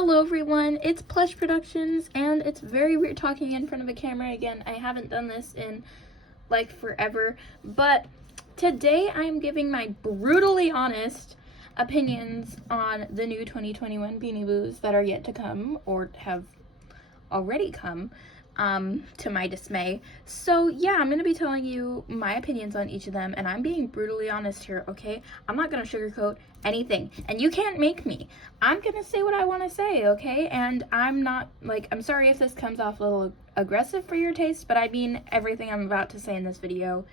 Hello everyone, it's Plush Productions, and it's very weird talking in front of a camera again. I haven't done this in like forever, but today I'm giving my brutally honest opinions on the new 2021 Beanie Boos that are yet to come or have already come, to my dismay. So yeah, I'm gonna be telling you my opinions on each of them, and I'm being brutally honest here, okay? I'm not gonna sugarcoat anything, and you can't make me. I'm gonna say what I want to say, okay? And I'm not, like, I'm sorry if this comes off a little aggressive for your taste, but I mean everything I'm about to say in this video.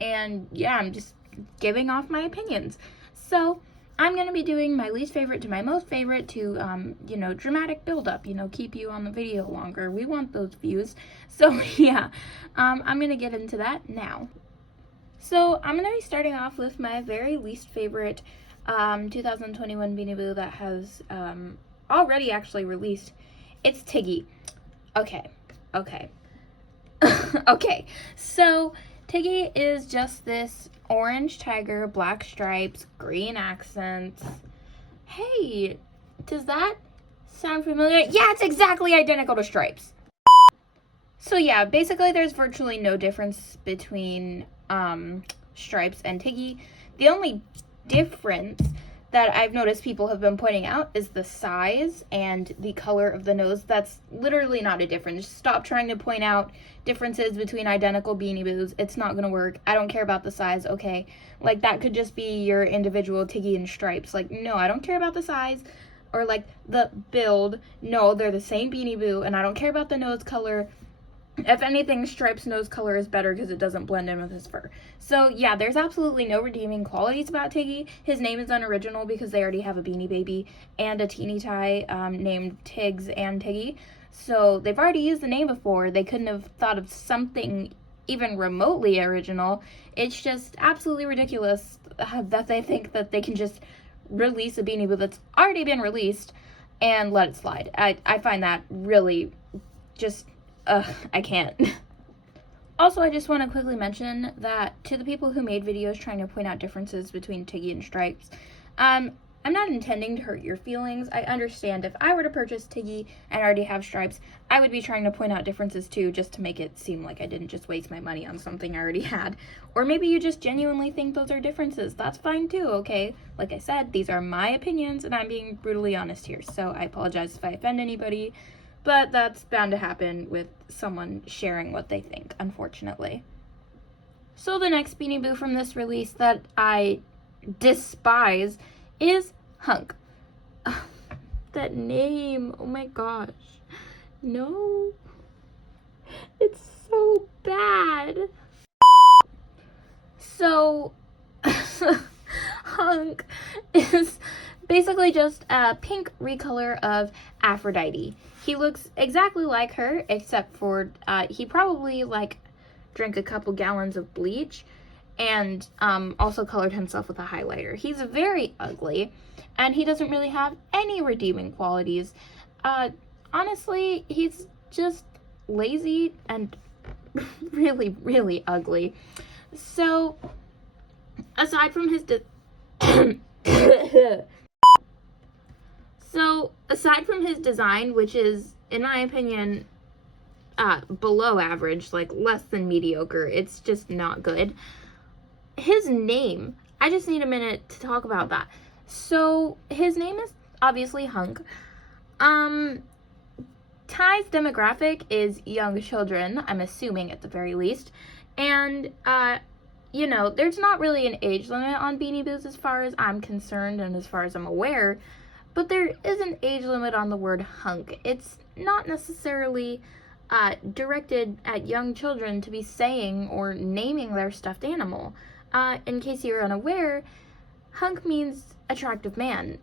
And yeah, I'm just giving off my opinions. So I'm going to be doing my least favorite to my most favorite to, you know, dramatic build-up, you know, keep you on the video longer. We want those views. So, yeah, I'm going to get into that now. So, I'm going to be starting off with my very least favorite 2021 Beanie Boo that has already actually released. It's Tiggy. Okay. Okay, so Tiggy is just this orange tiger, black stripes, green accents. Hey, does that sound familiar? Yeah, it's exactly identical to Stripes. So yeah, basically there's virtually no difference between Stripes and Tiggy. The only difference that I've noticed people have been pointing out is the size and the color of the nose. That's literally not a difference. Stop trying to point out differences between identical Beanie Boos. It's not gonna work. I don't care about the size, okay? Like, that could just be your individual Tiggy and Stripes. Like, no, I don't care about the size or, like, the build. No, they're the same Beanie Boo, and I don't care about the nose color. If anything, Stripes' nose color is better because it doesn't blend in with his fur. So, yeah, there's absolutely no redeeming qualities about Tiggy. His name is unoriginal because they already have a Beanie Baby and a teeny tie named Tiggs and Tiggy. So, they've already used the name before. They couldn't have thought of something even remotely original. It's just absolutely ridiculous that they think that they can just release a Beanie Boo that's already been released and let it slide. I find that really just... I can't. Also, I just want to quickly mention that to the people who made videos trying to point out differences between Tiggy and Stripes, I'm not intending to hurt your feelings. I understand if I were to purchase Tiggy and already have Stripes, I would be trying to point out differences too, just to make it seem like I didn't just waste my money on something I already had. Or maybe you just genuinely think those are differences. That's fine too, okay? Like I said, these are my opinions and I'm being brutally honest here, so I apologize if I offend anybody. But that's bound to happen with someone sharing what they think, unfortunately. So the next Beanie Boo from this release that I despise is Hunk. That name, oh my gosh. No. It's so bad. So, Hunk is basically just a pink recolor of Aphrodite. He looks exactly like her, except for he probably like drank a couple gallons of bleach and also colored himself with a highlighter. He's very ugly and he doesn't really have any redeeming qualities. Honestly, he's just lazy and really, really ugly. So aside from his aside from his design, which is, in my opinion, below average, like less than mediocre, it's just not good. His name, I just need a minute to talk about that. So, his name is obviously Hunk. Ty's demographic is young children, I'm assuming at the very least. And, you know, there's not really an age limit on Beanie Boos as far as I'm concerned and as far as I'm aware. But there is an age limit on the word hunk. It's not necessarily directed at young children to be saying or naming their stuffed animal. In case you're unaware, hunk means attractive man.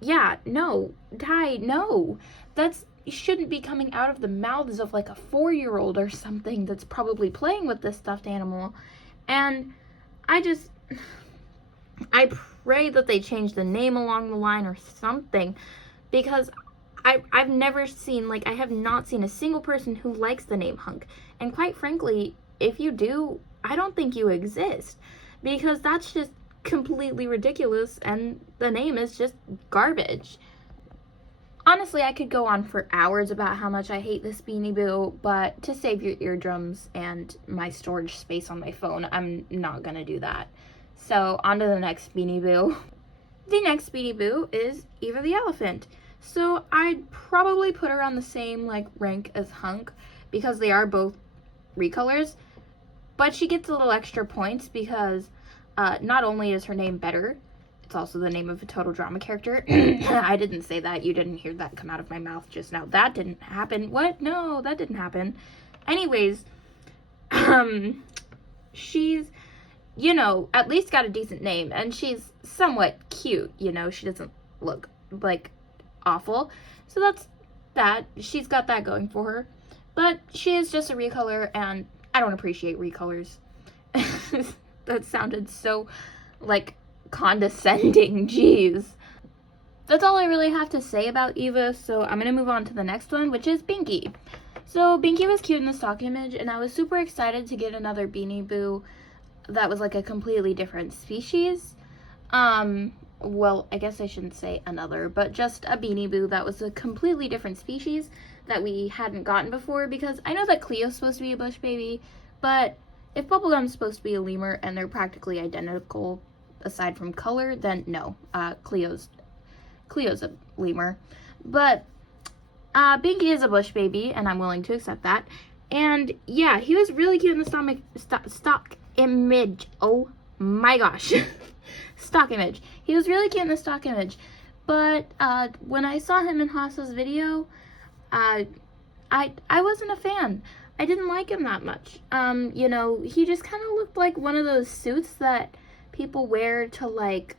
Yeah, no. Ty, no. That shouldn't be coming out of the mouths of like a 4-year-old or something that's probably playing with this stuffed animal. And I pray that they change the name along the line or something, because I've never seen, like, I have not seen a single person who likes the name Hunk. And quite frankly, if you do, I don't think you exist, because that's just completely ridiculous and the name is just garbage. On honestly, I could go on for hours about how much I hate this Beanie Boo, but to save your eardrums and my storage space on my phone, I'm not gonna do that. So, on to the next Beanie Boo. The next Beanie Boo is Eva the Elephant. So, I'd probably put her on the same, like, rank as Hunk, because they are both recolors, but she gets a little extra points because not only is her name better, it's also the name of a total drama character. I didn't say that. You didn't hear that come out of my mouth just now. That didn't happen. What? No, that didn't happen. Anyways, she's, you know, at least got a decent name, and she's somewhat cute, you know. She doesn't look, like, awful. So that's that. She's got that going for her. But she is just a recolor, and I don't appreciate recolors. That sounded so, like, condescending. Jeez. That's all I really have to say about Eva, so I'm gonna move on to the next one, which is Binky. So Binky was cute in the stock image, and I was super excited to get another Beanie Boo that was like a completely different species. Well, I guess I shouldn't say another, but just a Beanie Boo that was a completely different species that we hadn't gotten before, because I know that Cleo's supposed to be a bush baby, but if Bubblegum's supposed to be a lemur and they're practically identical aside from color, then no, Cleo's a lemur. But Binky is a bush baby, and I'm willing to accept that. And yeah, he was really cute in the stock image. Oh my gosh. Stock image. He was really cute in the stock image. But when I saw him in Hasa's video, I wasn't a fan. I didn't like him that much. You know, he just kind of looked like one of those suits that people wear to, like,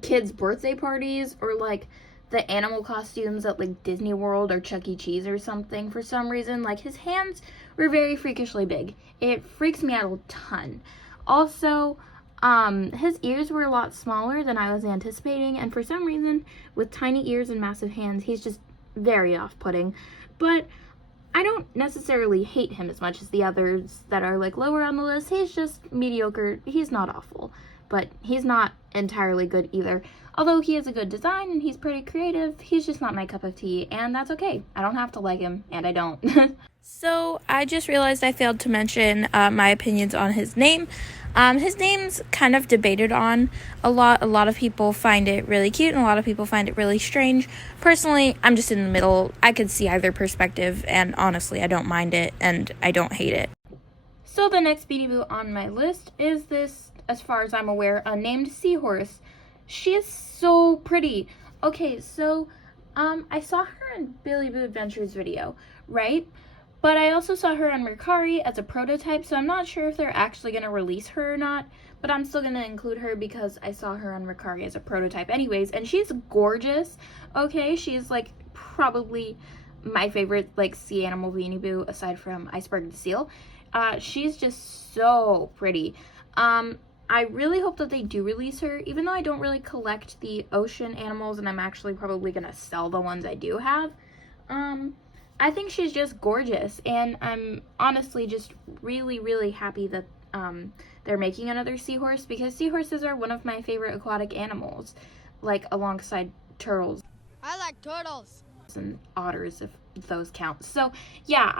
kids' birthday parties, or, like, the animal costumes at, like, Disney World or Chuck E. Cheese or something for some reason. Like, his hands were very freakishly big. It freaks me out a ton. Also, his ears were a lot smaller than I was anticipating, and for some reason, with tiny ears and massive hands, he's just very off-putting. But I don't necessarily hate him as much as the others that are, like, lower on the list. He's just mediocre. He's not awful, but he's not entirely good either. Although he has a good design and he's pretty creative, he's just not my cup of tea, and that's okay. I don't have to like him, and I don't. So I just realized I failed to mention my opinions on his name. His name's kind of debated on a lot. A lot of people find it really cute, and a lot of people find it really strange. Personally, I'm just in the middle. I could see either perspective, and honestly, I don't mind it, and I don't hate it. So the next Beanie Boo on my list is this, as far as I'm aware, Unnamed Seahorse. She is so pretty. Okay, so I saw her in Billy Boo Adventures video, right? But I also saw her on Mercari as a prototype, so I'm not sure if they're actually going to release her or not, but I'm still going to include her because I saw her on Mercari as a prototype anyways, and she's gorgeous. Okay, she's, like, probably my favorite, like, sea animal Beanie Boo aside from Iceberg the Seal. She's just so pretty. I really hope that they do release her, even though I don't really collect the ocean animals, and I'm actually probably going to sell the ones I do have. I think she's just gorgeous, and I'm honestly just really, really happy that they're making another seahorse, because seahorses are one of my favorite aquatic animals, like alongside turtles. I like turtles. And otters, if those count. So yeah,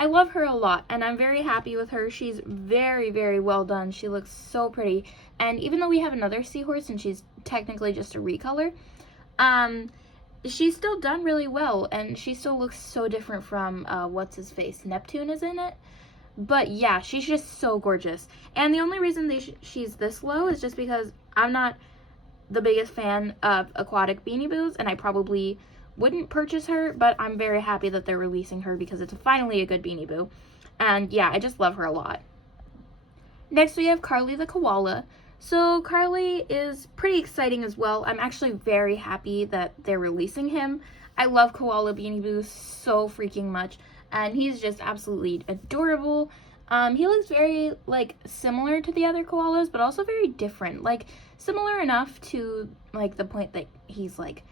I love her a lot, and I'm very happy with her. She's very, very well done. She looks so pretty, and even though we have another seahorse and she's technically just a recolor, she's still done really well, and she still looks so different from what's his face, Neptune is in it. But yeah, she's just so gorgeous, and the only reason she's this low is just because I'm not the biggest fan of aquatic Beanie Boos, and I probably wouldn't purchase her, but I'm very happy that they're releasing her because it's finally a good Beanie Boo. And yeah, I just love her a lot. Next we have Carly the Koala. So Carly is pretty exciting as well. I'm actually very happy that they're releasing him. I love Koala Beanie Boo so freaking much, and he's just absolutely adorable. He looks very, like, similar to the other koalas, but also very different. Like, similar enough to, like, the point that he's, like,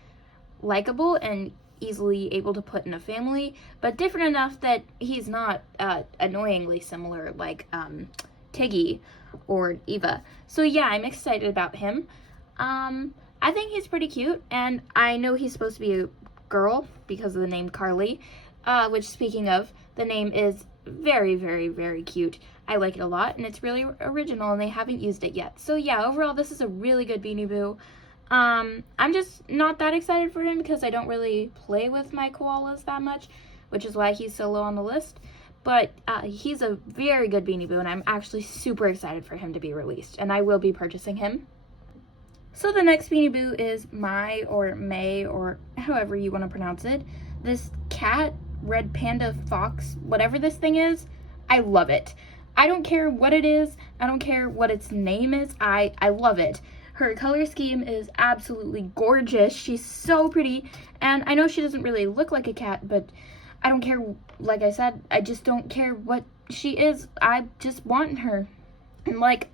likable and easily able to put in a family, but different enough that he's not annoyingly similar like Tiggy or Eva. So yeah, I'm excited about him. I I think he's pretty cute, and I know he's supposed to be a girl because of the name Carly, which, speaking of, the name is very, very, very cute. I like it a lot, and it's really original, and they haven't used it yet. So yeah, overall, this is a really good Beanie Boo. I'm just not that excited for him because I don't really play with my koalas that much, which is why he's so low on the list. But he's a very good Beanie Boo, and I'm actually super excited for him to be released, and I will be purchasing him. So the next Beanie Boo is Mai, or May, or however you want to pronounce it. This cat, red panda, fox, whatever this thing is, I love it. I don't care what it is. I don't care what its name is. I love it. Her color scheme is absolutely gorgeous. She's so pretty. And I know she doesn't really look like a cat, but I don't care. Like I said, I just don't care what she is. I just want her. And like,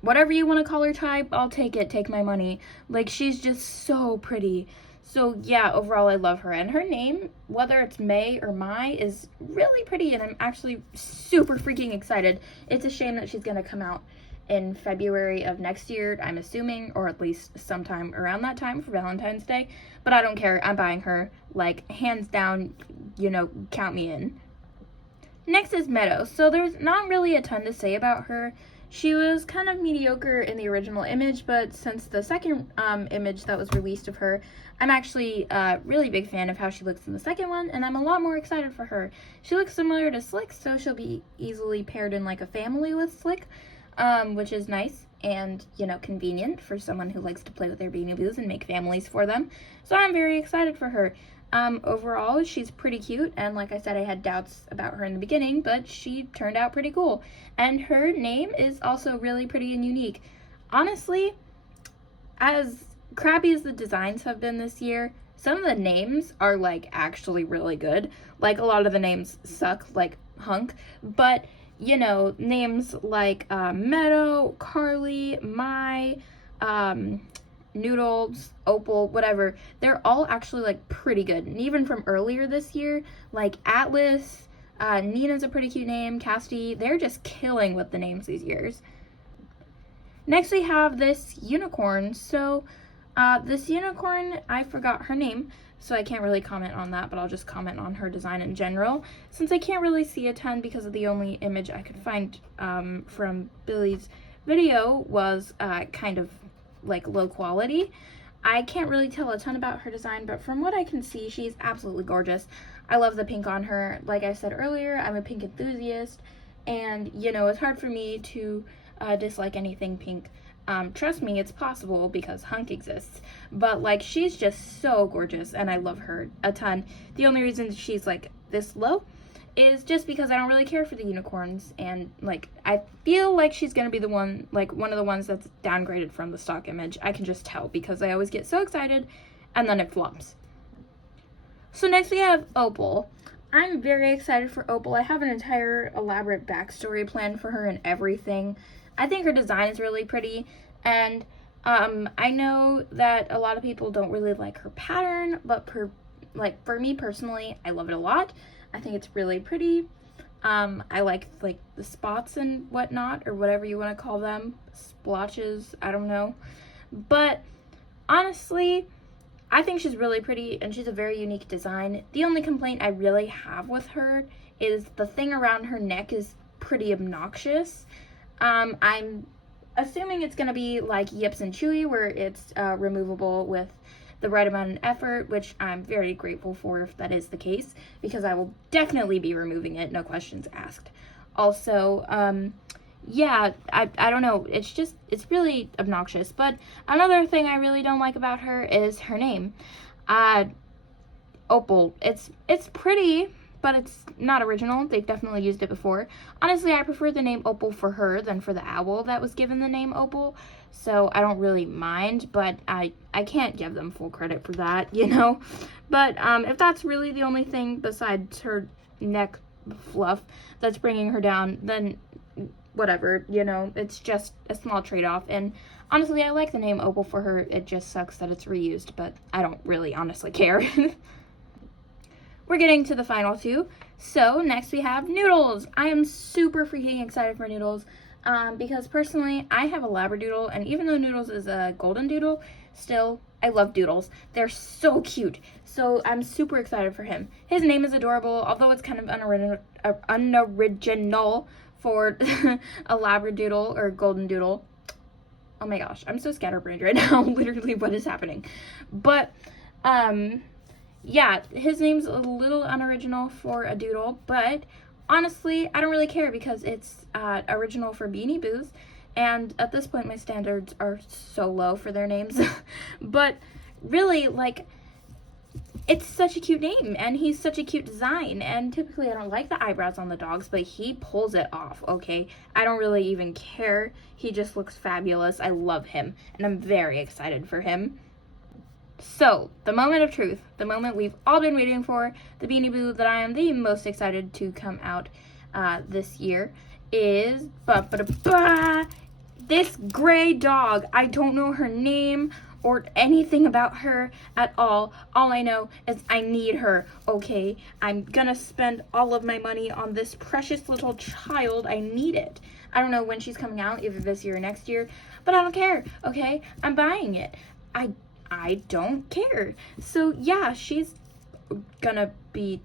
whatever you want to call her type, I'll take it. Take my money. Like, she's just so pretty. So yeah, overall I love her. And her name, whether it's May or Mai, is really pretty, and I'm actually super freaking excited. It's a shame that she's gonna come out in February of next year, I'm assuming, or at least sometime around that time for Valentine's Day. But I don't care. I'm buying her. Like, hands down, you know, count me in. Next is Meadow. So there's not really a ton to say about her. She was kind of mediocre in the original image, but since the second image that was released of her, I'm actually a really big fan of how she looks in the second one, and I'm a lot more excited for her. She looks similar to Slick, so she'll be easily paired in like a family with Slick, which is nice and, you know, convenient for someone who likes to play with their Beanie Boos and make families for them. So I'm very excited for her. Overall, she's pretty cute, and like I said, I had doubts about her in the beginning, but she turned out pretty cool. And her name is also really pretty and unique. Honestly, as crappy as the designs have been this year, some of the names are like actually really good. Like, a lot of the names suck, like Hunk, but you know, names like Meadow, Carly, Mai, Noodles, Opal, whatever, they're all actually like pretty good. And even from earlier this year, like Atlas, Nina's a pretty cute name, Cassidy, they're just killing with the names these years. Next we have this unicorn. So this unicorn, I forgot her name, so I can't really comment on that, but I'll just comment on her design in general, since I can't really see a ton because of the only image I could find from Billy's video was kind of like low quality. I can't really tell a ton about her design, but from what I can see, she's absolutely gorgeous. I love the pink on her. Like I said earlier, I'm a pink enthusiast, and you know, it's hard for me to dislike anything pink. Trust me, it's possible because Hunk exists, but like, she's just so gorgeous and I love her a ton. The only reason she's like this low is just because I don't really care for the unicorns, and like, I feel like she's gonna be the one, like one of the ones that's downgraded from the stock image. I can just tell because I always get so excited and then it flops. So next we have Opal. I'm very excited for Opal. I have an entire elaborate backstory planned for her and everything. I think her design is really pretty, and I know that a lot of people don't really like her pattern, but for me personally, I love it a lot. I think it's really pretty. I like the spots and whatnot, or whatever you want to call them, splotches, I don't know. But honestly, I think she's really pretty, and she's a very unique design. The only complaint I really have with her is the thing around her neck is pretty obnoxious. I'm assuming it's going to be like Yips and Chewy, where it's removable with the right amount of effort, which I'm very grateful for if that is the case, because I will definitely be removing it, no questions asked. Also, yeah, I don't know, it's really obnoxious. But another thing I really don't like about her is her name. Opal. It's pretty, but it's not original. They've definitely used it before. Honestly, I prefer the name Opal for her than for the owl that was given the name Opal, so I don't really mind, but I can't give them full credit for that, you know? But if that's really the only thing besides her neck fluff that's bringing her down, then whatever, you know? It's just a small trade-off, and honestly, I like the name Opal for her. It just sucks that it's reused, but I don't really honestly care. We're getting to the final two. So next we have Noodles. I am super freaking excited for Noodles. because personally, I have a Labradoodle, and even though Noodles is a golden doodle, still, I love doodles. They're so cute, so I'm super excited for him. His name is adorable, although it's kind of unoriginal for a Labradoodle or golden doodle. Oh my gosh, I'm so scatterbrained right now, literally what is happening. But, yeah, his name's a little unoriginal for a doodle, but honestly, I don't really care because it's original for Beanie Boos, and at this point my standards are so low for their names. But really, like, it's such a cute name, and he's such a cute design, and typically I don't like the eyebrows on the dogs, but he pulls it off, okay? I don't really even care. He just looks fabulous. I love him, and I'm very excited for him. So, the moment of truth, the moment we've all been waiting for, the Beanie Boo that I am the most excited to come out this year is this gray dog. I don't know her name or anything about her at all. All I know is I need her, okay? I'm gonna spend all of my money on this precious little child. I need it. I don't know when she's coming out, either this year or next year, but I don't care, okay? I'm buying it. I don't care. So yeah, she's gonna be,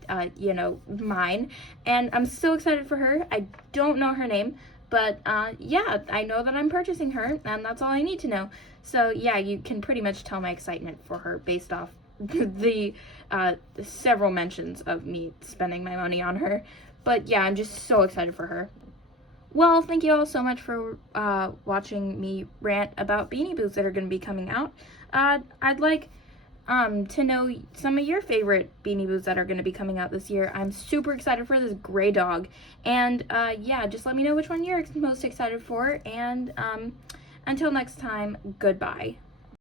mine, and I'm so excited for her. I don't know her name, but yeah, I know that I'm purchasing her, and that's all I need to know. So yeah, you can pretty much tell my excitement for her based off the several mentions of me spending my money on her. But yeah, I'm just so excited for her. Well, thank you all so much for watching me rant about Beanie Boos that are going to be coming out. I'd like to know some of your favorite Beanie Boos that are going to be coming out this year. I'm super excited for this gray dog. And yeah, just let me know which one you're most excited for. And until next time, goodbye.